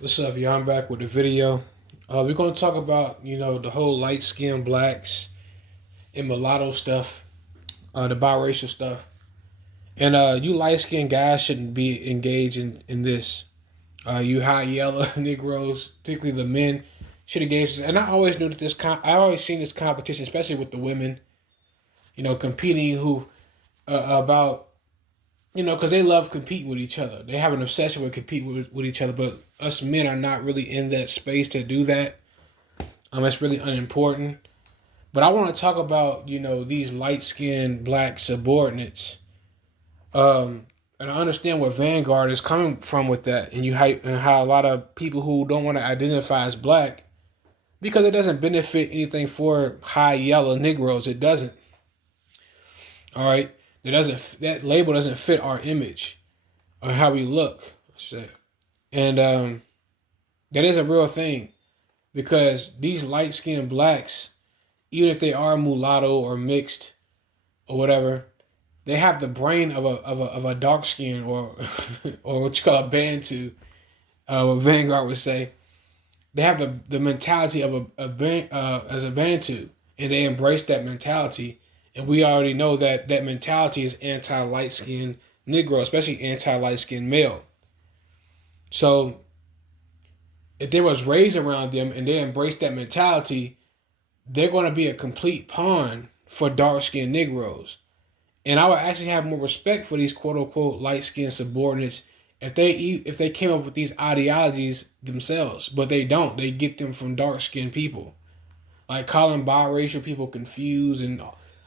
What's up, y'all? I'm back with the video. We're going to talk about, the whole light skinned blacks and mulatto stuff, the biracial stuff. And you light skinned guys shouldn't be engaged in this. You high yellow Negroes, particularly the men, should engage. And I always knew that I always seen this competition, especially with the women, competing about, because they love compete with each other. They have an obsession with compete with each other, but us men are not really in that space to do that. It's really unimportant. But I want to talk about, these light skinned black subordinates. And I understand where Vanguard is coming from with that, and how a lot of people who don't want to identify as black because it doesn't benefit anything for high yellow Negroes. It doesn't. All right, that label doesn't fit our image or how we look. And that is a real thing because these light skinned blacks, even if they are mulatto or mixed or whatever, they have the brain of a dark skin or or what you call a bantu. What Vanguard would say. They have the mentality of as a bantu, and they embrace that mentality. And we already know that mentality is anti light skin Negro, especially anti light skin male. So if they was raised around them and they embrace that mentality, they're going to be a complete pawn for dark skinned Negroes. And I would actually have more respect for these quote unquote light skinned subordinates if they came up with these ideologies themselves, but they don't. They get them from dark skinned people, like calling biracial people confused, and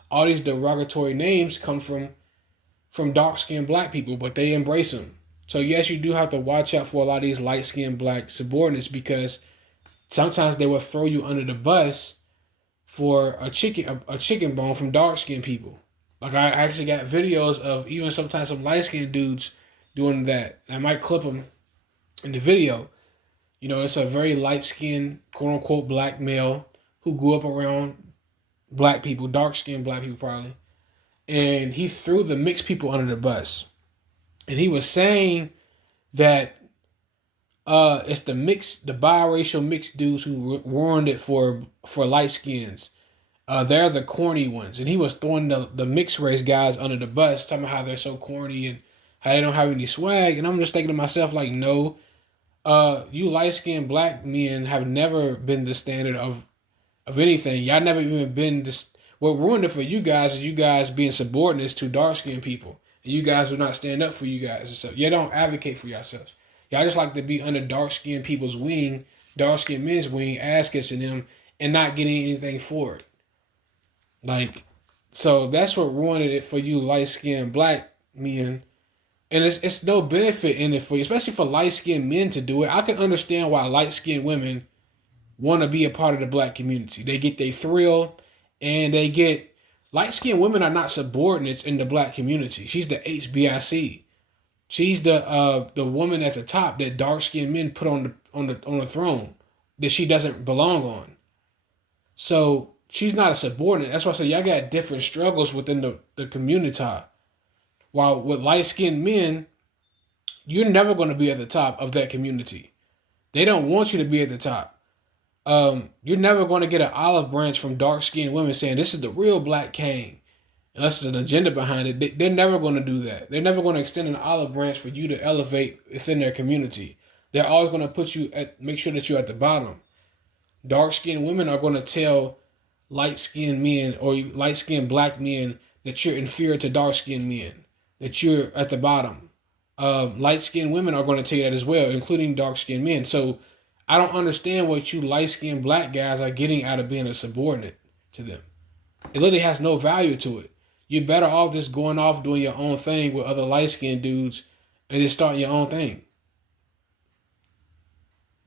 all these derogatory names come from dark skinned black people, but they embrace them. So yes, you do have to watch out for a lot of these light skinned black subordinates because sometimes they will throw you under the bus for a chicken bone from dark skinned people. Like I actually got videos of even sometimes some light skinned dudes doing that. I might clip them in the video. It's a very light skinned, quote unquote, black male who grew up around black people, dark skinned black people probably. And he threw the mixed people under the bus. And he was saying that it's the biracial mixed dudes who ruined it for light skins. They're the corny ones. And he was throwing the mixed race guys under the bus, talking about how they're so corny and how they don't have any swag. And I'm just thinking to myself, like, no, you light skinned black men have never been the standard of anything. Y'all never even been this. What ruined it for you guys is you guys being subordinates to dark skinned people. And you guys do not stand up for you guys and stuff. You don't advocate for yourselves. Y'all just like to be under dark skinned people's wing, dark skinned men's wing, ass kissing them, and not getting anything for it. Like, so that's what ruined it for you light skinned black men. And it's no benefit in it for you, especially for light skinned men to do it. I can understand why light skinned women want to be a part of the black community. They get their thrill, and they get light skinned women are not subordinates in the black community. She's the HBIC. She's the woman at the top that dark skinned men put on the throne that she doesn't belong on. So she's not a subordinate. That's why I say y'all got different struggles within the community. While with light skinned men, you're never going to be at the top of that community. They don't want you to be at the top. You're never going to get an olive branch from dark skinned women saying this is the real black king, unless there's an agenda behind it. They're never going to do that. They're never going to extend an olive branch for you to elevate within their community. They're always going to make sure that you're at the bottom. Dark skinned women are going to tell light skinned men or light skinned black men that you're inferior to dark skinned men, that you're at the bottom. Light skinned women are going to tell you that as well, including dark skinned men. So I don't understand what you light skinned black guys are getting out of being a subordinate to them. It literally has no value to it. You're better off just going off doing your own thing with other light skinned dudes and just starting your own thing.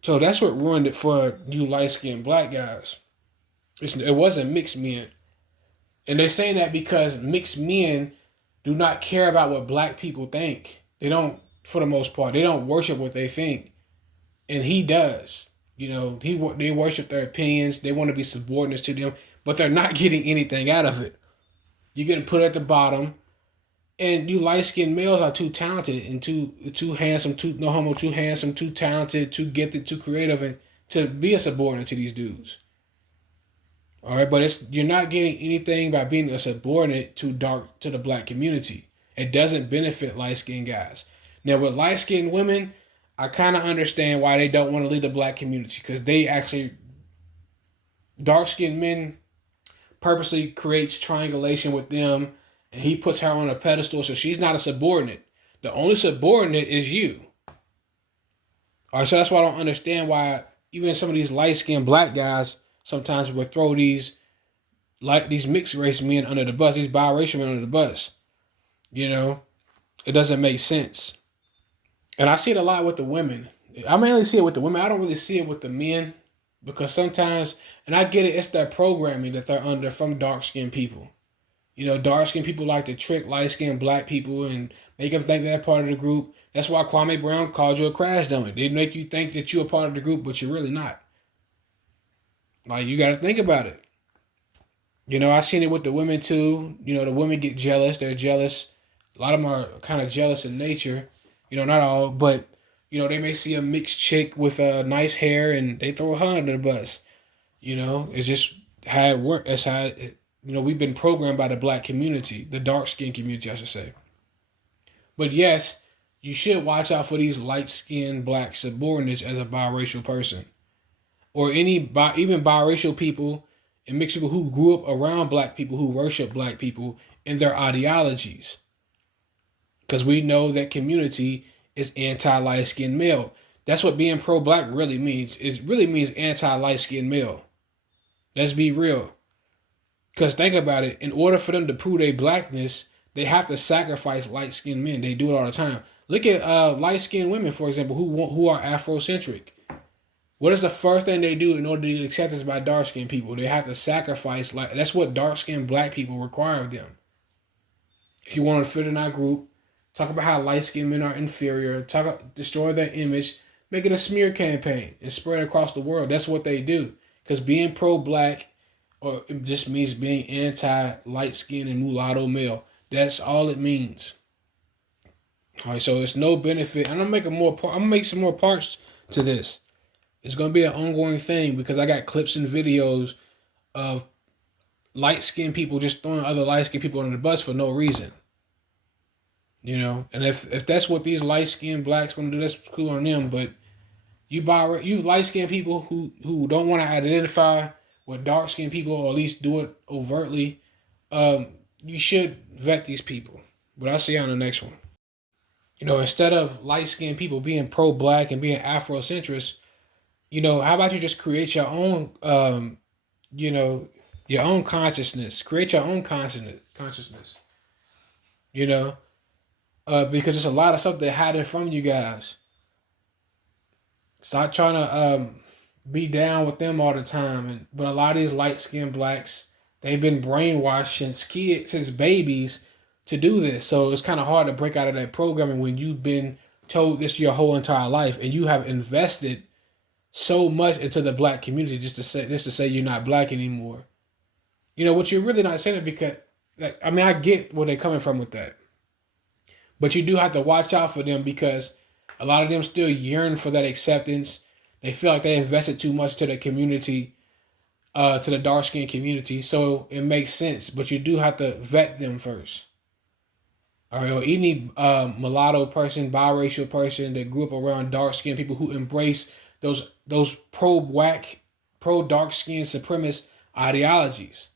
So that's what ruined it for you light skinned black guys. It wasn't mixed men. And they're saying that because mixed men do not care about what black people think. They don't, for the most part, they don't worship what they think. And he does. They worship their opinions. They want to be subordinates to them, but they're not getting anything out of it. You're getting put at the bottom. And you light skinned males are too talented and too handsome, too no homo, too handsome, too talented, too gifted, too creative, and to be a subordinate to these dudes. All right, but it's you're not getting anything by being a subordinate to the black community. It doesn't benefit light skinned guys. Now with light skinned women, I kind of understand why they don't want to leave the black community because they actually dark skinned men purposely creates triangulation with them, and he puts her on a pedestal, so she's not a subordinate. The only subordinate is you. All right, so that's why I don't understand why even some of these light skinned black guys sometimes will throw these mixed race men under the bus, these biracial men under the bus. You know, it doesn't make sense. And I see it a lot with the women. I mainly see it with the women. I don't really see it with the men because sometimes, and I get it, it's that programming that they're under from dark skinned people. You know, dark skinned people like to trick light skinned black people and make them think they're part of the group. That's why Kwame Brown called you a crash dummy. They make you think that you're a part of the group, but you're really not. Like, you got to think about it. You know, I've seen it with the women too. You know, the women get jealous. They're jealous. A lot of them are kind of jealous in nature. You know, not all, but, you know, they may see a mixed chick with nice hair and they throw her under the bus. You know, it's just how it works. That's how you know, we've been programmed by the black community, the dark skinned community, I should say. But yes, you should watch out for these light skinned black subordinates as a biracial person, or even biracial people and mixed people who grew up around black people who worship black people in their ideologies. Because we know that community is anti light skinned male. That's what being pro black really means. It really means anti light skinned male. Let's be real. Because think about it, in order for them to prove their blackness, they have to sacrifice light skinned men. They do it all the time. Look at light skinned women, for example, who are Afrocentric. What is the first thing they do in order to get acceptance by dark skinned people? They have to sacrifice. Like, that's what dark skinned black people require of them. If you want to fit in our group, talk about how light skinned men are inferior, destroy their image, make it a smear campaign and spread across the world. That's what they do. Because being pro black, or it just means being anti light skin and mulatto male. That's all it means. All right, so it's no benefit. I'm gonna make some more parts to this. It's gonna be an ongoing thing because I got clips and videos of light skinned people just throwing other light skinned people under the bus for no reason. You know, and if that's what these light skinned blacks want to do, that's cool on them. But you light skinned people who don't want to identify with dark skinned people, or at least do it overtly, you should vet these people. But I'll see you on the next one. You know, instead of light skinned people being pro black and being Afrocentrist, you know, how about you just create your own you know, your own consciousness. Create your own consciousness. You know, because there's a lot of stuff they're hiding from you guys. Stop trying to be down with them all the time. But a lot of these light skinned blacks, they've been brainwashed since babies to do this. So it's kind of hard to break out of that programming when you've been told this your whole entire life and you have invested so much into the black community just to say you're not black anymore. You know what, you're really not saying it because, like, I mean, I get where they're coming from with that, but you do have to watch out for them because a lot of them still yearn for that acceptance. They feel like they invested too much to the community, to the dark skinned community. So it makes sense, but you do have to vet them first. All right, or any mulatto person, biracial person that grew up around dark skinned people who embrace those pro dark skinned supremacist ideologies,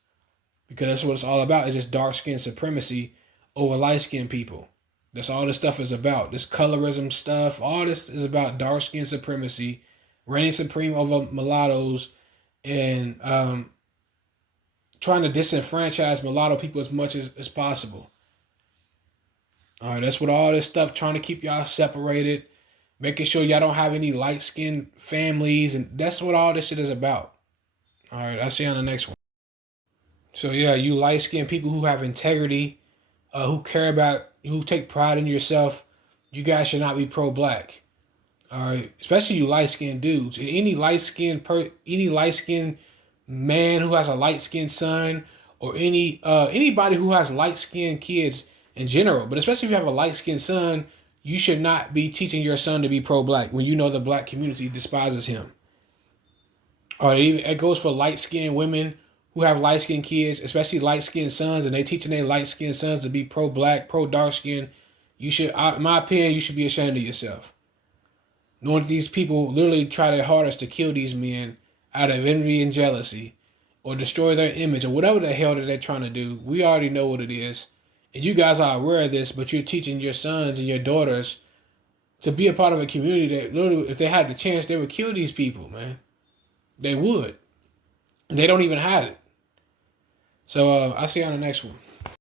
because that's what it's all about. Is just dark skinned supremacy over light skinned people. That's all this stuff is about. This colorism stuff, all this is about dark skin supremacy, reigning supreme over mulattoes, and trying to disenfranchise mulatto people as much as possible. All right, that's what all this stuff, trying to keep y'all separated, making sure y'all don't have any light skinned families, and that's what all this shit is about. All right, I'll see you on the next one. So yeah, you light skinned people who have integrity, who take pride in yourself, you guys should not be pro black. All right, especially you light skinned dudes. Any light skinned man who has a light skinned son, or anybody who has light skinned kids, in general. But especially if you have a light skinned son, you should not be teaching your son to be pro-black when you know the black community despises him. Or it goes for light skinned women who have light skinned kids, especially light skinned sons, and they teaching their light skinned sons to be pro-black, pro-dark skin. You should, in my opinion, you should be ashamed of yourself. Knowing these people literally try their hardest to kill these men out of envy and jealousy, or destroy their image, or whatever the hell that they're trying to do. We already know what it is. And you guys are aware of this, but you're teaching your sons and your daughters to be a part of a community that literally, if they had the chance, they would kill these people, man. They would. They don't even hide it. So I'll see you on the next one.